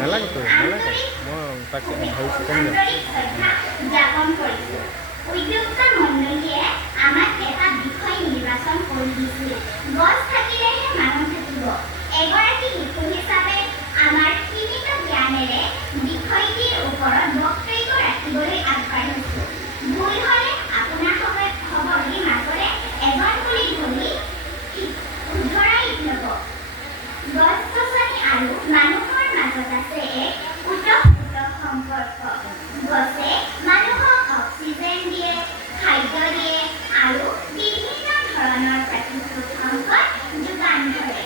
মেলাগতো মেলাগো মই তাকে ভাবিছোঁ কম জ্ঞাপন কৰিছোঁ। উদ্যোক্তা মণ্ডলীয়ে আমাক এটা বিষয় নিৰ্বাচন কৰি দিছিল। গছ থাকিলেহে মানুহ থাকিব। এগৰাকী শিশু হিচাপে আমাৰ সীমিত জ্ঞানেৰে বিষয়টিৰ ওপৰত বক্তব্য ৰাখিবলৈ আগবাঢ়িছোঁ। ভুল হ'লে আপোনাৰ হ'ব বুলি মাজৰে এজন বুলি ধৰি শুধৰাই ল'ব। গছ-গছনি আৰু মানুহৰ মাজত আছে এক ওতঃপ্ৰোত সম্পৰ্ক। গছে মানুহক অক্সিজেন দিয়ে, খাদ্য দিয়ে আৰু বিভিন্ন ধৰণৰ প্ৰাকৃতিক সম্পদ যোগান ধৰে।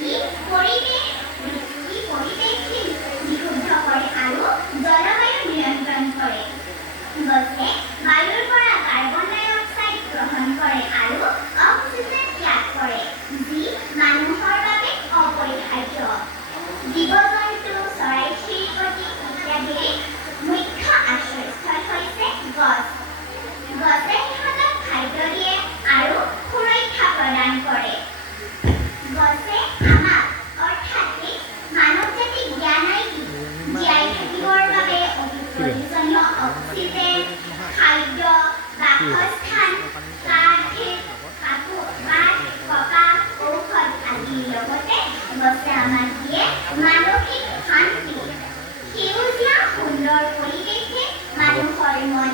ই পৰিৱেশ বিশুদ্ধ কৰে আৰু জলবায়ু নিয়ন্ত্ৰণ কৰে। গছে বায়ুৰ পৰা কাৰ্বন ডাই অক্সাইড গ্ৰহণ কৰে আৰু অক্সিজেন ত্যাগ কৰে, যি মানুহৰ বাবে অপৰিহাৰ্য। জীৱ-জন্তু, চৰাই-চিৰিকটি ইত্যাদিৰ মুখ্য আশ্ৰয়স্থল হৈছে গছ। গছে সিহঁতক খাদ্য দিয়ে আৰু সুৰক্ষা প্ৰদান কৰে। গছে আমাক অৰ্থাৎ মানৱ জাতিক জ্ঞানাই জীয়াই থাকিবৰ বাবে অতি প্ৰয়োজনীয় অক্সিজেন, খাদ্য, বাসস্থান, কাঠ, কপাহ, ঔষধ আদিৰ লগতে গছে আমাক দিয়ে মানসিক শান্তি। সেউজীয়া সুন্দৰ পৰিৱেশে মানুহৰ মন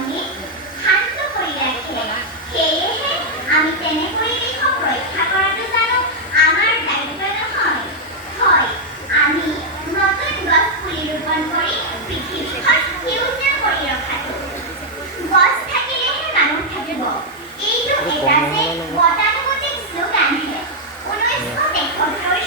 শান্ত কৰি ৰাখে। সেয়েহে আমি তেনেকৈ